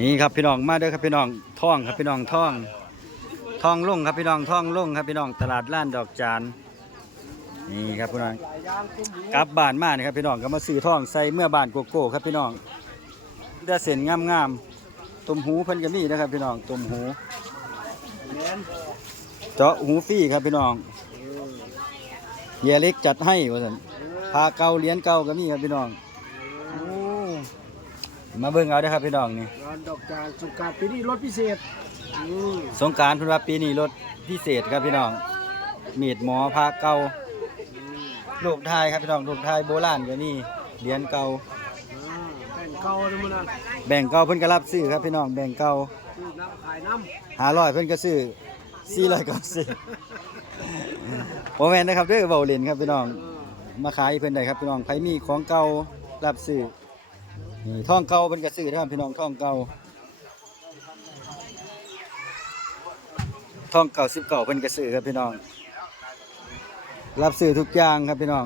นี่ครับพี่น้องมาเด้อครับพี่น้องท่องครับพี่น้องท่องลงครับพี่น้องท่องลงครับพี่น้องตลาดล้านดอกจานนี่ครับพี่น้องกลับบ้านมานี่ครับพี่น้องก็มาซื้อท่องใส่เมื่อบ้านโกโก้ครับพี่น้องเดือเส้นงามๆตุ่มหูเพิ่นก็มีนะครับพี่น้องตุ่มหูเจาะหูฟรีครับพี่น้องเฮียเล็กจัดให้ว่าซั่นพาเก่าเหรียญเก่าก็มีครับพี่น้องโอ้มาเบิ่งเอาเด้อครับพี่น้องนี่ร้านดอกจานสุกาปีนี้รถพิเศษสงกรานต์เพิ่นว่าปีนี้รถพิเศษครับพี่น้องมีดหมอพาเก่ารูปถ่ายครับพี่น้องรูปถ่ายโบราณก็มีเหรียญเก่าแบ่งเก่าเลยมึงนั่นแบ่งเก่าเพิ่นก็รับซื้อครับพี่น้องแบ่งเก่าซื้อน้ำขายน้500เพิ่นก็ซื้อ400ก็ซื้อบ่แม่นนะครับเด้อเว้าเล่นครับพี่น้องมาขายเพิ่นได้ครับพี่น้องใครมีของเก่ารับซื้อนี่ทองเก่าเพิ่นก็ซื้อนะครับพี่น้องทองเก่าทองเก่า19เพิ่นก็ซื้อครับพี่น้องรับซื้อทุกอย่างครับพี่น้อง